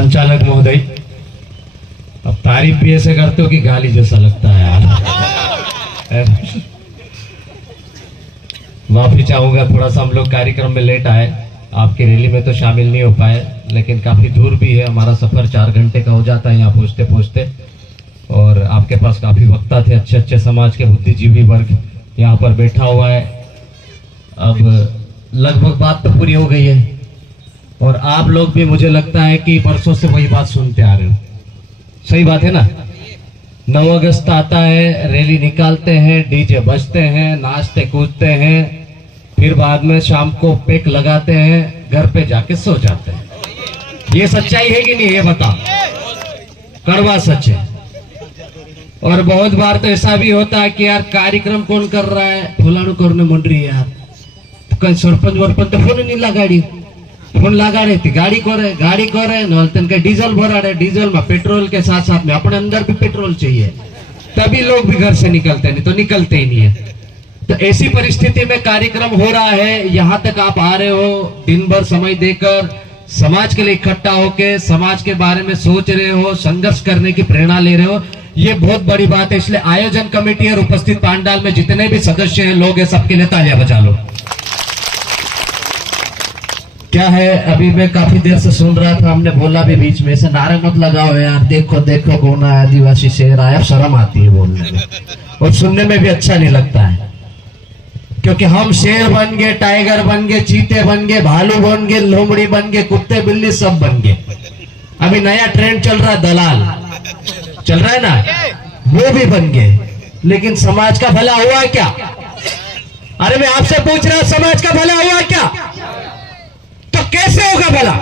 संचालक महोदय, अब तारीफ भी ऐसे करते हो कि गाली जैसा लगता है यार। माफी चाहूंगा, थोड़ा सा हम लोग कार्यक्रम में लेट आए, आपकी रैली में तो शामिल नहीं हो पाए, लेकिन काफी दूर भी है, हमारा सफर 4 घंटे का हो जाता है यहाँ पहुँचते पहुँचते। और आपके पास काफी वक्ता थे, अच्छे अच्छे समाज के बुद्धिजीवी वर्ग यहाँ पर बैठा हुआ है। अब लगभग बात तो पूरी हो गई है, और आप लोग भी मुझे लगता है कि परसों से वही बात सुनते आ रहे हो। सही बात है ना? 9 अगस्त आता है, रैली निकालते हैं, डीजे बजते हैं, नाचते कूदते हैं, फिर बाद में शाम को पेक लगाते हैं, घर पे जाके सो जाते हैं। ये सच्चाई है कि नहीं, ये बताओ। कड़वा सच है। और बहुत बार तो ऐसा भी होता है कि यार कार्यक्रम कौन कर रहा है, फलाणु करने मंड रही है यार, तो कहीं सरपंच वरपंच तो फोन नहीं लगाड़ी, फोन लगाड़े थी गाड़ी करे न डीजल भराड़े, डीजल में पेट्रोल के साथ साथ में अपने अंदर भी पेट्रोल चाहिए, तभी लोग भी घर से निकलते हैं, नहीं तो निकलते ही नहीं है। तो ऐसी परिस्थिति में कार्यक्रम हो रहा है, यहाँ तक आप आ रहे हो, दिन भर समय देकर समाज के लिए इकट्ठा होके समाज के बारे में सोच रहे हो, संघर्ष करने की प्रेरणा ले रहे हो, ये बहुत बड़ी बात है। इसलिए आयोजन कमेटी और उपस्थित पांडाल में जितने भी सदस्य हैं, लोग हैं, सबके लिए तालियां बजा लो। क्या है, अभी मैं काफी देर से सुन रहा था, हमने बोला भी बीच में से, नारे मत लगाओ यार, देखो देखो कौन है आदिवासी शेर आया, शर्म आती है बोलने में और सुनने में भी अच्छा नहीं लगता है। क्योंकि हम शेर बन गए, टाइगर बन गए, चीते बन गए, भालू बन गए, लोमड़ी बन गए, कुत्ते बिल्ली सब बन गए। अभी नया ट्रेंड चल रहा है, दलाल चल रहा है ना, वो भी बन गए। लेकिन समाज का भला हुआ क्या? अरे मैं आपसे पूछ रहा हूं, समाज का भला हुआ क्या? तो कैसे होगा भला?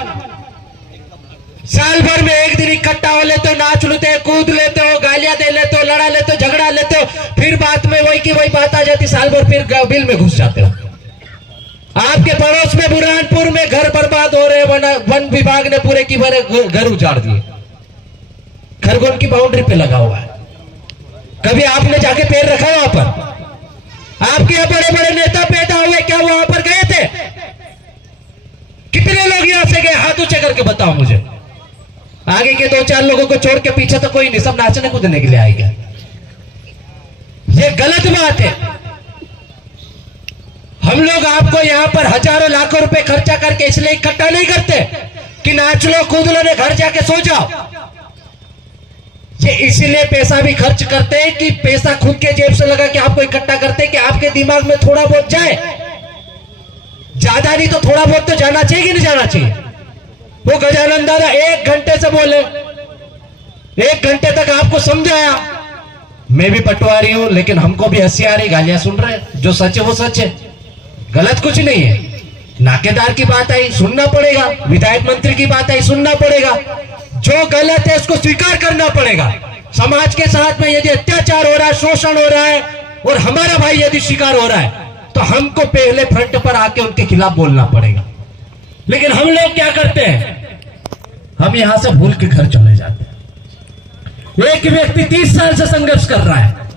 साल भर में एक दिन इकट्ठा हो लेते हो, नाच लेते हो, कूद लेते हो, गालियां दे लेते हो, लड़ा लेते हो, झगड़ा लेते हो, फिर बात में वही की वही बात आ जाती, साल भर फिर बिल में घुस जाते हो। आपके पड़ोस में बुरहानपुर में घर बर्बाद हो रहे, वन विभाग ने पूरे की पूरे घर उजाड़ दिए, खरगोन की बाउंड्री पे लगा हुआ है। कभी आपने जाके पैर रखा वहां पर? आपके यहाँ बड़े बड़े नेता पैदा हुए, क्या वहां पर गए थे? कितने लोग यहां से गए, हाथ ऊंचे करके बताओ मुझे। आगे के 2-4 लोगों को छोड़ के पीछे तो कोई नहीं, सब नाचने कूदने के लिए आएगा। ये गलत बात है। हम लोग आपको यहां पर हजारों लाखों रुपए खर्चा करके इसलिए इकट्ठा नहीं करते कि नाच लो कूद लो, घर जाके सो जाओ। ये इसलिए पैसा भी खर्च करते हैं कि पैसा खुद के जेब से लगा के आपको इकट्ठा करते हैं कि आपके दिमाग में थोड़ा बहुत जाए, ज्यादा नहीं तो थोड़ा बहुत तो जाना चाहिए कि नहीं जाना चाहिए। वो गजानन दादा 1 घंटे से बोले, 1 घंटे तक आपको समझाया, मैं भी पटवारी हूं, लेकिन हमको भी हंसी आ रही, गालियां सुन रहे, जो सच है वो सच है, गलत कुछ नहीं है। नाकेदार की बात आई सुनना पड़ेगा, विधायक मंत्री की बात आई सुनना पड़ेगा, जो गलत है उसको स्वीकार करना पड़ेगा। समाज के साथ में यदि अत्याचार हो रहा है, शोषण हो रहा है, और हमारा भाई यदि शिकार हो रहा है, तो हमको पहले फ्रंट पर आके उनके खिलाफ बोलना पड़ेगा। लेकिन हम लोग क्या करते हैं, हम यहां से भूल के घर चले जाते हैं। एक व्यक्ति 30 साल से संघर्ष कर रहा है,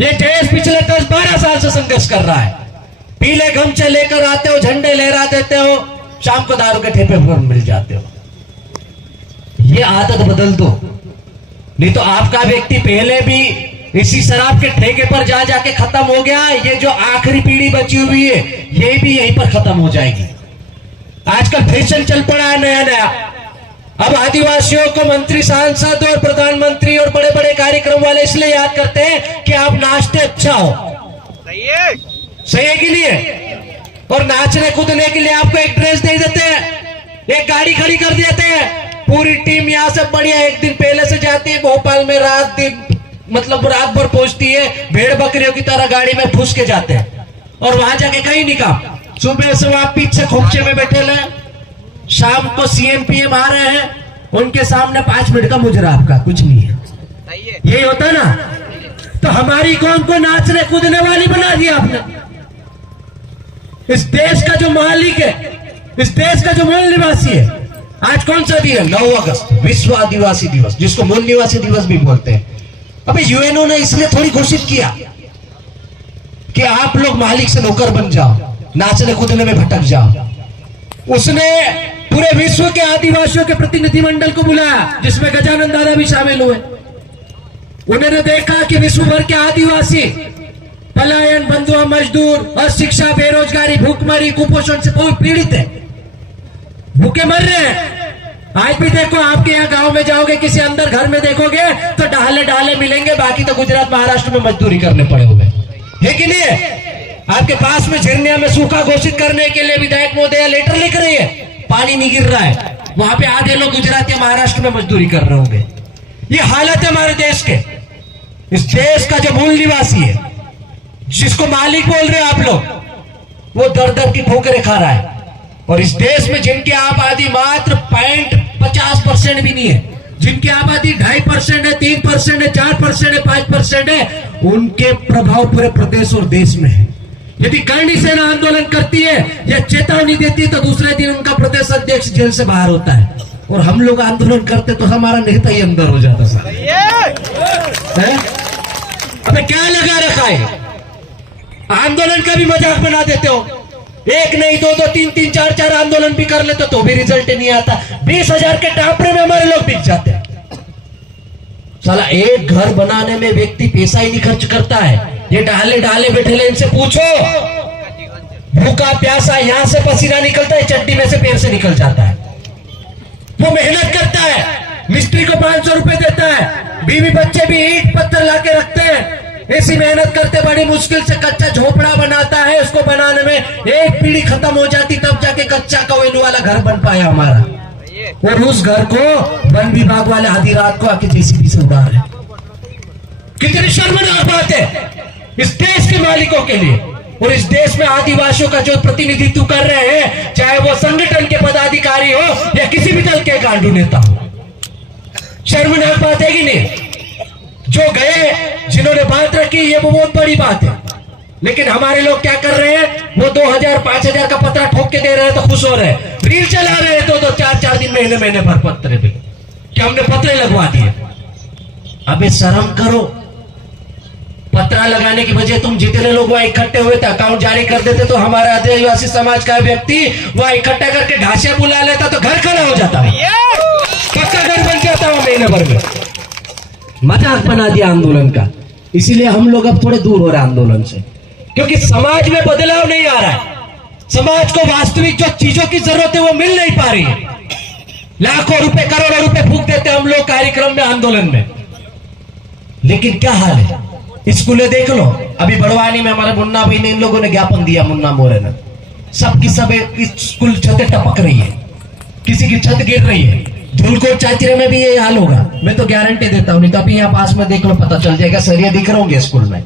ये जयेश पिछले 10-12 साल से संघर्ष कर रहा है। पीले गमछे लेकर आते हो, झंडे लहरा देते हो, शाम को दारू के ठेपे पर मिल जाते हो। ये आदत बदल दो, नहीं तो आपका व्यक्ति पहले भी इसी शराब के ठेके पर जा जाके खत्म हो गया। ये जो आखिरी पीढ़ी बची हुई है, ये भी यहीं पर खत्म हो जाएगी। आजकल फैशन चल पड़ा है नया नया। अब आदिवासियों को मंत्री, सांसद और प्रधानमंत्री और बड़े बड़े कार्यक्रम वाले इसलिए याद करते हैं कि आप नाचते अच्छा हो। सही है कि नहीं है? और नाचने कूदने के लिए आपको एक ड्रेस दे देते हैं, एक गाड़ी खड़ी कर देते हैं, पूरी टीम यहां से बढ़िया एक दिन पहले से जाती है भोपाल में, रात रात भर पहुंचती है, भेड़ बकरियों की तरह गाड़ी में फूस के जाते हैं, और वहां जाके कहीं नहीं काम। सुबह से वहां पीछे खोपचे में बैठे ले, शाम को सीएम पीएम आ रहे हैं, उनके सामने 5 मिनट का मुजरा, आपका कुछ नहीं है। यही होता ना? तो हमारी कौम को नाचने कूदने वाली बना दिया आपने। इस देश का जो मालिक है, इस देश का जो मूल निवासी है, आज कौन सा दिन है? 9 अगस्त, विश्व आदिवासी दिवस, जिसको मूल निवासी दिवस भी बोलते हैं। अबे यूएनओ ने इसलिए थोड़ी घोषित किया कि आप लोग मालिक से नौकर बन जाओ, नाचने कूदने में भटक जाओ। उसने पूरे विश्व के आदिवासियों के प्रतिनिधिमंडल को बुलाया, जिसमें गजानन दादा भी शामिल हुए। उन्होंने देखा कि विश्व भर के आदिवासी पलायन, बंधुआ मजदूर, अशिक्षा, बेरोजगारी, भूखमरी, कुपोषण से बहुत पीड़ित है, भूखे मर रहे हैं। आज भी देखो, आपके यहाँ गांव में जाओगे, किसी अंदर घर में देखोगे तो डाले डाले मिलेंगे, बाकी तो गुजरात महाराष्ट्र में मजदूरी करने पड़े हुए है कि नहीं है? आपके पास में झरनिया में सूखा घोषित करने के लिए विधायक महोदय लेटर लिख रही है, पानी नहीं गिर रहा है, वहां पे आधे लोग गुजरात या महाराष्ट्र में मजदूरी कर रहे होंगे। ये हालत है हमारे देश के। इस देश का जो मूल निवासी है, जिसको मालिक बोल रहे हो आप लोग, वो दर दर की ठोकरें खा रहा है। और इस देश में जिनकी आबादी मात्र 0.50% भी नहीं है, जिनकी आबादी 2.5% है, 3% है, 4% है, 5% है, उनके प्रभाव पूरे प्रदेश और देश में है। यदि करणी सेना आंदोलन करती है या चेतावनी देती है तो दूसरे दिन उनका प्रदेश अध्यक्ष जेल से बाहर होता है, और हम लोग आंदोलन करते तो हमारा नेता ही अंदर हो जाता। सर अबे क्या लगा रखा है? आंदोलन का भी मजाक बना देते हो। एक नहीं, दो दो, तीन तीन, चार चार आंदोलन भी कर लेते तो भी रिजल्ट नहीं आता। 20,000 के टापरे में हमारे लोग बिक जाते हैं। साला एक घर बनाने में व्यक्ति पैसा ही नहीं खर्च करता है। ये डाले डाले बैठे ले, इनसे पूछो, भूखा प्यासा यहां से पसीना निकलता है, चड्डी में से पैर से निकल जाता है। वो मेहनत करता है, मिस्त्री को 500 रुपए देता है, बीवी बच्चे भी ईंट पत्थर लाके रखते हैं, ऐसी मेहनत करते बड़ी मुश्किल से कच्चा झोपड़ा बनाता है। उसको बनाने में एक पीढ़ी खत्म हो जाती, तब जाके कच्चा कवेलू वाला घर बन पाया हमारा। और उस घर को वन विभाग वाले आधी रात को आके जेसीबी से उड़ा रहे। कितनी शर्मनाक बात है इस देश के मालिकों के लिए। और इस देश में आदिवासियों का जो प्रतिनिधित्व कर रहे हैं, चाहे वो संगठन के पदाधिकारी हो या किसी भी दल के गांडू नेता हो, शर्मनाक बात है कि नहीं? जो गए, जिन्होंने बात रखी, ये वो बहुत बड़ी बात है। लेकिन हमारे लोग क्या कर रहे हैं? वो 2,000 5,000 का पत्रा ठोक के दे रहे हैं तो खुश हो रहे हैं, रील चला रहे हैं, 2-2 4-4 दिन, महीने महीने भर पत्रे पे कि हमने पत्रे लगवा दिए। अबे शर्म करो। पत्रा लगाने की वजह तुम जितने लोग वहां इकट्ठे हुए थे अकाउंट जारी कर देते तो हमारा आदिवासी समाज का व्यक्ति वहां इकट्ठा करके ढांचे बुला लेता तो घर खड़ा हो जाता, पक्का घर बन जाता वो महीने भर में। मजाक बना दिया आंदोलन का। इसीलिए हम लोग अब थोड़े दूर हो रहे हैं आंदोलन से, क्योंकि समाज में बदलाव नहीं आ रहा है। समाज को वास्तविक जो चीजों की जरूरत है वो मिल नहीं पा रही है। लाखों रुपए, करोड़ों रुपए फूंक देते हम लोग कार्यक्रम में, आंदोलन में, लेकिन क्या हाल है? स्कूलें देख लो। अभी बड़वानी में हमारे मुन्ना भाई ने, इन लोगों ने ज्ञापन दिया, मुन्ना मोरे ने, सबकी सब स्कूल छतें टपक रही है, किसी की छत गिर रही है। धूलकोट चाचरे में भी ये हाल होगा, मैं तो गारंटी देता हूं। नहीं तो अभी यहाँ पास में देख लो, पता चल जाएगा, सरिया दिख रहे होंगे स्कूल में।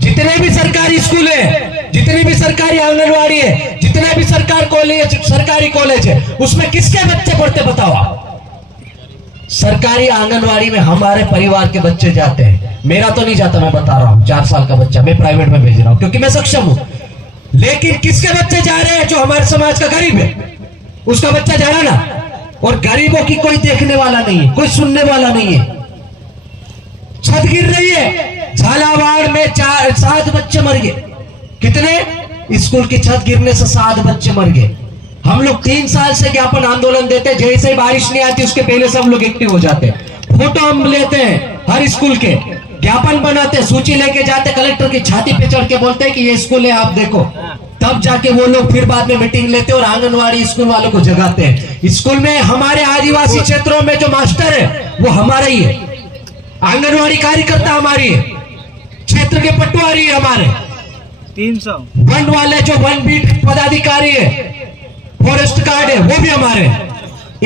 जितने भी सरकारी स्कूल है, जितनी भी सरकारी आंगनवाड़ी है, जितने भी सरकारी कॉलेज है, उसमें किसके बच्चे पढ़ते बताओ आप? सरकारी आंगनवाड़ी में हमारे परिवार के बच्चे जाते हैं। मेरा तो नहीं जाता, मैं बता रहा हूं, 4 साल का बच्चा मैं प्राइवेट में भेज रहा हूं क्योंकि मैं सक्षम हूं। लेकिन किसके बच्चे जा रहे हैं? जो हमारे समाज का गरीब है, उसका बच्चा जा रहा ना। और गरीबों की कोई देखने वाला नहीं है, कोई सुनने वाला नहीं है। छत गिर रही है, झालावाड़ में 7 बच्चे मर गए। कितने? स्कूल की छत गिरने से 7 बच्चे मर गए। हम लोग 3 साल से ज्ञापन आंदोलन देते, जैसे ही बारिश नहीं आती उसके पहले सब लोग एक्टिव हो जाते हैं। फोटो हम लेते हैं हर स्कूल के, ज्ञापन बनाते, सूची लेके जाते, कलेक्टर की छाती पे चढ़ के बोलते हैं कि ये स्कूल है, आप देखो। तब जाके वो लोग फिर बाद में मीटिंग लेते और आंगनवाड़ी स्कूल वालों को जगाते हैं। स्कूल में हमारे आदिवासी क्षेत्रों में जो मास्टर है वो हमारा ही है, आंगनवाड़ी कार्यकर्ता हमारी है, क्षेत्र के पटवारी है हमारे, 300 वन वाले जो वन बीट पदाधिकारी है, फॉरेस्ट गार्ड है, वो भी हमारे।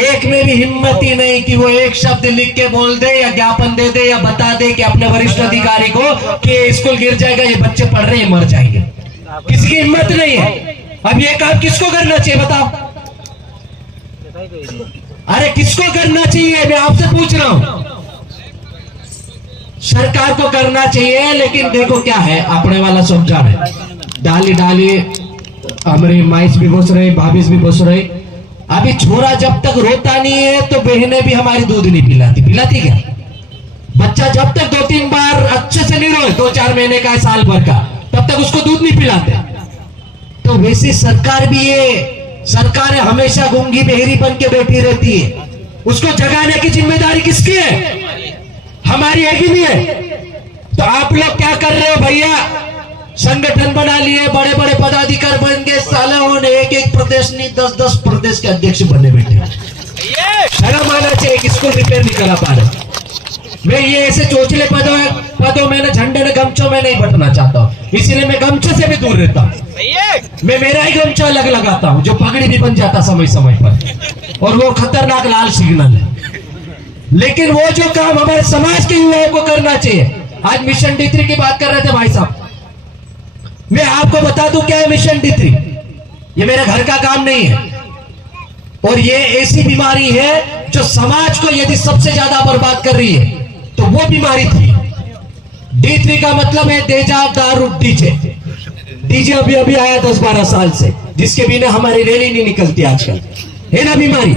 एक में भी हिम्मत ही नहीं कि वो एक शब्द लिख के बोल दे या ज्ञापन दे दे या बता दे कि अपने वरिष्ठ अधिकारी को कि स्कूल गिर जाएगा, ये बच्चे पढ़ रहे हैं, मर जाएंगे। किसी की हिम्मत नहीं है। अब ये काम किसको करना चाहिए बताओ? अरे किसको करना चाहिए, मैं आपसे पूछ रहा हूं। सरकार को करना चाहिए, लेकिन देखो क्या है, अपने वाला समझा है, डाली डाली हमारे माइस भी घुस रहे, भाभीस भी घुस रहे। अभी छोरा जब तक रोता नहीं है तो बहनें भी हमारी दूध नहीं पिलाती। पिलाती क्या? बच्चा जब तक 2-3 बार अच्छे से नहीं रोए, 2-4 महीने का, साल भर का, तब तक उसको दूध नहीं पिलाते। तो वैसे सरकार भी ये सरकारें हमेशा गूंगी बहरी बन के बैठी रहती है। उसको जगाने की जिम्मेदारी किसकी है? हमारी है कि नहीं है? तो आप लोग क्या कर रहे हो भैया? संगठन बना लिए, बड़े बड़े पदाधिकारी बन गए, साले होने एक प्रदेश नहीं 10-10 प्रदेश के अध्यक्ष बने बैठे। शर्म आना चाहिए, किसको रिपेयर नहीं करा पा रहे। मैं ये ऐसे चोचले पदों में ना, झंडे ने गमछों में नहीं बटना चाहता हूँ, इसीलिए मैं गमछे से भी दूर रहता हूँ। मैं मेरा ही गमछा अलग लगाता हूँ, जो पगड़ी भी बन जाता समय समय पर, और वो खतरनाक लाल सिग्नल है। लेकिन वो जो काम हमारे समाज के युवाओं को करना चाहिए, आज मिशन D3 की बात कर रहे थे भाई साहब। मैं आपको बता दूं क्या है मिशन D3। ये मेरे घर का काम नहीं है, और ये ऐसी बीमारी है जो समाज को यदि सबसे ज्यादा बर्बाद कर रही है तो वो बीमारी थी। D3 का मतलब है देजा दारू डीजे। डीजे अभी अभी आया 10-12 साल से, जिसके बिना हमारी रैली नहीं निकलती आजकल, है ना बीमारी।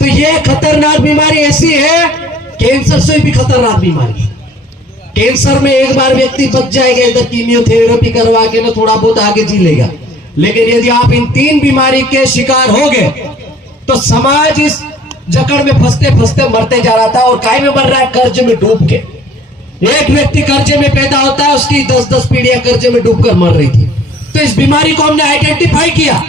तो ये खतरनाक बीमारी ऐसी है, कैंसर से भी खतरनाक बीमारी। कैंसर में एक बार व्यक्ति बच जाएगा, इधर कीमियोथेरेपी करवा के ना थोड़ा बहुत आगे जी लेगा। लेकिन यदि आप इन 3 बीमारी के शिकार हो गए तो समाज इस जकड़ में फंसते फंसते मरते जा रहा था, और काय में मर रहा है? कर्ज में डूब के। एक व्यक्ति कर्जे में पैदा होता है, उसकी 10-10 पीढ़ियां कर्जे में डूबकर मर रही थी। तो इस बीमारी को हमने आइडेंटिफाई किया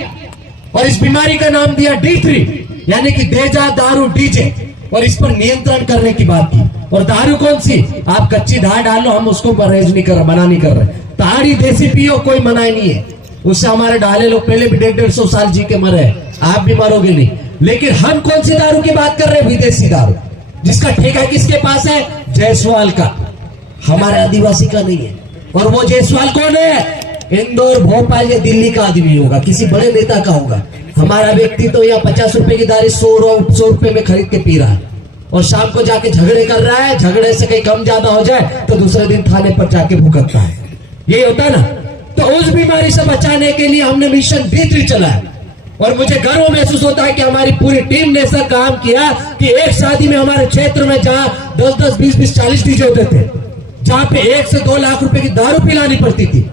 और इस बीमारी का नाम दिया D3, यानी कि देजा दारू डीजे, और इस पर नियंत्रण करने की बात की। और दारू कौन सी? आप कच्ची धार डालो, हम उसको परहेज नहीं कर रहे, मना नहीं कर रहे। ताड़ी देसी पियो, कोई मनाही नहीं है, उससे हमारे डाले लोग पहले भी 150-150 साल जी के मरे, आप भी मरोगे नहीं। लेकिन हम कौन सी दारू की बात कर रहे हैं? विदेशी दारू, जिसका ठेका किसके पास है? जायसवाल का, हमारे आदिवासी का नहीं है। और वो जायसवाल कौन है? इंदौर, भोपाल या दिल्ली का आदमी होगा, किसी बड़े नेता का होगा। हमारा व्यक्ति तो यहाँ 50 रुपए की दारू 100 रुपए में खरीद के पी रहा है, और शाम को जाके झगड़े कर रहा है। झगड़े से कहीं कम ज्यादा हो जाए तो दूसरे दिन थाने पर जाके भुगतता है। यही होता है ना। तो उस बीमारी से बचाने के लिए हमने मिशन D3 चलाया, और मुझे गर्व महसूस होता है कि हमारी पूरी टीम ने ऐसा काम किया कि एक शादी में हमारे क्षेत्र में जहां 10-10, 20-20, 40 डीजे होते थे, जहां पे 1 से 2 लाख रुपए की दारू पिलानी पड़ती थी,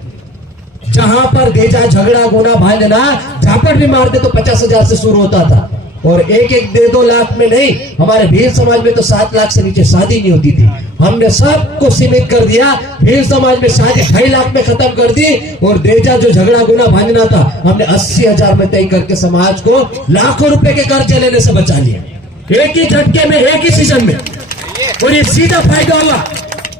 जहां पर भेजा झगड़ा गुना भांजना झापड़ भी मारते तो 50,000 से शुरू होता था, और 1-1, 2 लाख में नहीं। हमारे भील समाज में तो 7 लाख से नीचे शादी नहीं होती थी। हमने सबको सीमित कर दिया, भील समाज में शादी 2.5 लाख में खत्म कर दी, और देजा जो झगड़ा गुना भांजना था हमने 80,000 में तय करके समाज को लाखों रुपए के कर्जे लेने से बचा लिया, एक ही झटके में, एक ही सीजन में। और ये सीधा फायदा हुआ,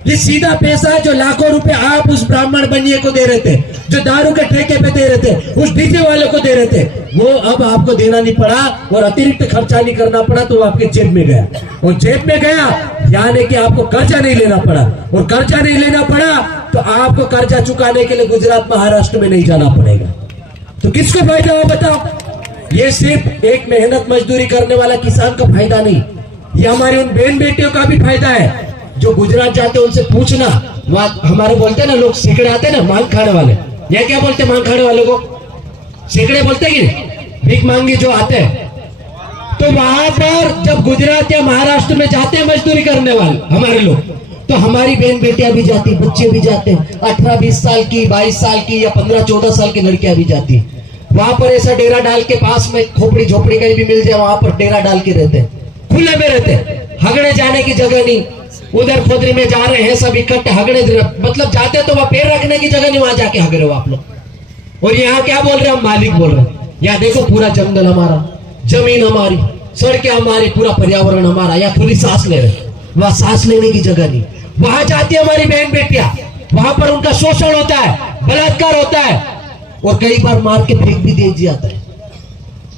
ये सीधा पैसा जो लाखों रुपए आप उस ब्राह्मण बनिए को दे रहे थे, जो दारू के ठेके पे दे रहे थे, उस डीजे वाले को दे रहे थे, वो अब आपको देना नहीं पड़ा, और अतिरिक्त खर्चा नहीं करना पड़ा, तो आपके जेब में गया। और जेब में गया यानी कि आपको कर्जा नहीं लेना पड़ा, और कर्जा नहीं लेना पड़ा तो आपको कर्जा चुकाने के लिए गुजरात, महाराष्ट्र में नहीं जाना पड़ेगा। तो किसको फायदा हो बताओ? ये सिर्फ एक मेहनत मजदूरी करने वाला किसान का फायदा नहीं, ये हमारे उन बहन बेटियों का भी फायदा है जो गुजरात जाते हैं। उनसे पूछना, वहां हमारे बोलते हैं ना लोग, सिकड़े आते हैं ना, मांग खाने वाले, या क्या बोलते हैं मांग खाने वाले को? सिकड़े बोलते हैं कि भीख मांगी जो आते हैं। तो वहां पर जब गुजरात या महाराष्ट्र में जाते हैं मजदूरी करने वाले हमारे लोग, तो हमारी बहन बेटियां भी जाती, बच्चे भी जाते हैं, 18-20 साल की, 22 साल की या 15-14 साल की लड़कियां भी जाती है। वहां पर ऐसा डेरा डाल के, पास में खोपड़ी झोपड़ी कहीं भी मिल जाए वहां पर डेरा डाल के रहते हैं, खुले में रहते हैं, हगड़े जाने की जगह नहीं। उधर खोदरी में जा रहे हैं सब इकट्ठे, हगड़े मतलब जाते तो वहां पैर रखने की जगह नहीं, वहां जाके हग रहे हो आप लोग। और यहाँ क्या बोल रहे हैं? हम मालिक बोल रहे हैं। यहाँ देखो पूरा जंगल हमारा, जमीन हमारी, सड़कें हमारी, पूरा पर्यावरण हमारा, यहाँ खुली सांस ले रहे, वहां सांस लेने की जगह नहीं। वहां जाती है हमारी बहन बेटियां, वहां पर उनका शोषण होता है, बलात्कार होता है, और कई बार मार के फेंक भी दे दिया जाता है,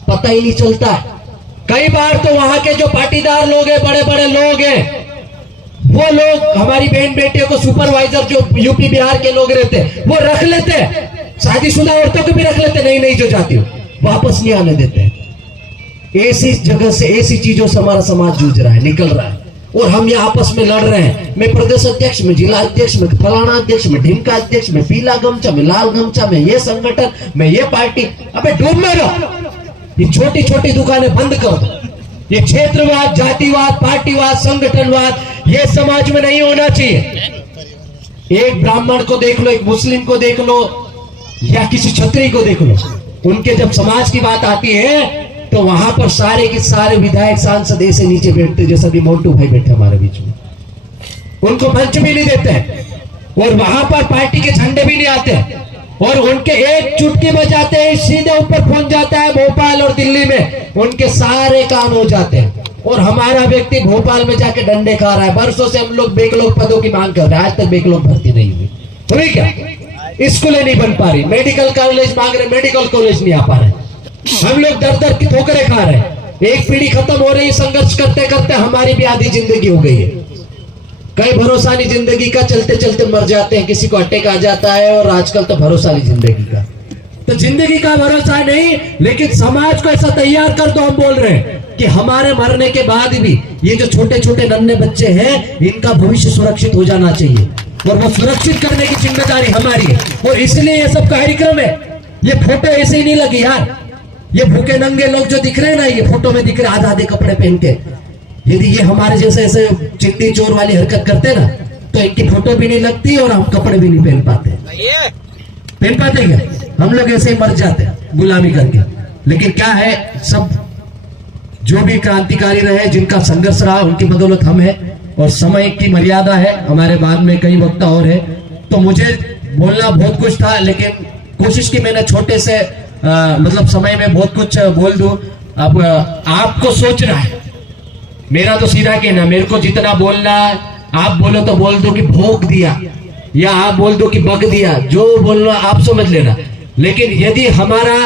पता ही नहीं चलता है। कई बार तो वहां के जो पाटीदार लोग हैं, बड़े बड़े लोग हैं, वो लोग हमारी बहन बेटियों को सुपरवाइजर, जो यूपी बिहार के लोग रहते हैं, वो रख लेते हैं, शादीशुदा औरतों को भी रख लेते, नहीं जो जाती हो वापस नहीं आने देते। ऐसी जगह से, ऐसी चीजों से हमारा समाज जूझ रहा है, निकल रहा है, और हम ये आपस में लड़ रहे हैं। मैं प्रदेश अध्यक्ष में, जिला अध्यक्ष में, फलाना अध्यक्ष में, ढिमका अध्यक्ष में, पीला गमछा में, लाल गमछा में, ये संगठन में, ये पार्टी। अबे डूब में रहो, ये छोटी छोटी दुकानें बंद कर दो। ये क्षेत्रवाद, जातिवाद, पार्टीवाद, संगठनवाद, ये समाज में नहीं होना चाहिए। एक ब्राह्मण को देख लो, एक मुस्लिम को देख लो, या किसी क्षत्रिय को देख लो, उनके जब समाज की बात आती है तो वहां पर सारे के सारे विधायक सांसद ऐसे नीचे बैठते जैसा भी मोन्टू भाई बैठे हमारे बीच में, उनको मंच भी नहीं देते और वहां पर पार्टी के झंडे भी नहीं आते और उनके एक चुटकी बजाते हैं सीधे ऊपर पहुंच जाता है भोपाल और दिल्ली में, उनके सारे काम हो जाते हैं। और हमारा व्यक्ति भोपाल में जाके डंडे खा रहा है। बरसों से हम लोग बैकलॉग पदों की मांग कर रहे हैं, आज तक बैकलॉग भर्ती नहीं हुई क्या? स्कूलें नहीं बन पा रही, मेडिकल कॉलेज मांग रहे, मेडिकल कॉलेज नहीं आ पा रहे। हम लोग दर दर की ठोकरें खा रहे हैं। एक पीढ़ी खत्म हो रही, संघर्ष करते करते हमारी भी आधी जिंदगी हो गई है। कई भरोसा नहीं जिंदगी का, चलते चलते मर जाते हैं, किसी को अटैक आ जाता है और आजकल तो भरोसा नहीं जिंदगी का। तो जिंदगी का भरोसा नहीं, लेकिन समाज को ऐसा तैयार कर दो। हम बोल रहे हैं कि हमारे मरने के बाद भी ये जो छोटे छोटे नन्हे बच्चे हैं, इनका भविष्य सुरक्षित हो जाना चाहिए और वो सुरक्षित करने की जिम्मेदारी हमारी है। और इसलिए ये सब कार्यक्रम है। ये फोटो ऐसे ही नहीं लगी यार, ये भूखे नंगे लोग जो दिख रहे हैं ना, ये फोटो में दिख रहे आधे आधे कपड़े पहन के, यदि ये हमारे जैसे ऐसे चिट्टी चोर वाली हरकत करते ना तो इनकी फोटो भी नहीं लगती और हम कपड़े भी नहीं पहन पाते। पहन पाते क्या? हम लोग ऐसे ही मर जाते गुलामी करके। लेकिन क्या है, सब जो भी क्रांतिकारी रहे, जिनका संघर्ष रहा, उनकी बदौलत हम है। और समय की मर्यादा है, हमारे बाद में कई वक्ता और है, तो मुझे बोलना बहुत कुछ था, लेकिन कोशिश की मैंने छोटे से मतलब समय में बहुत कुछ बोल दूं। अब आपको सोचना है, मेरा तो सीधा कहना, मेरे को जितना बोलना, आप बोलो तो बोल दो कि भोंक दिया, या आप बोल दो कि बग दिया, जो बोलना आप समझ लेना। लेकिन यदि हमारा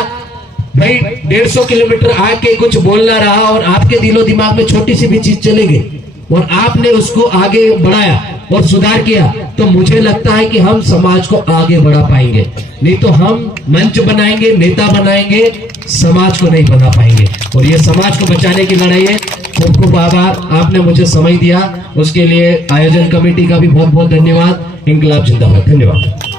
भाई 150 किलोमीटर आके कुछ बोलना रहा और आपके दिलो दिमाग में छोटी सी भी चीज चली गई और आपने उसको आगे बढ़ाया और सुधार किया, तो मुझे लगता है कि हम समाज को आगे बढ़ा पाएंगे। नहीं तो हम मंच बनाएंगे, नेता बनाएंगे, समाज को नहीं बना पाएंगे। और ये समाज को बचाने की लड़ाई है। खूब खूब आभार, आपने मुझे समय दिया, उसके लिए आयोजन कमेटी का भी बहुत बहुत धन्यवाद। इंकलाब जिंदाबाद। धन्यवाद।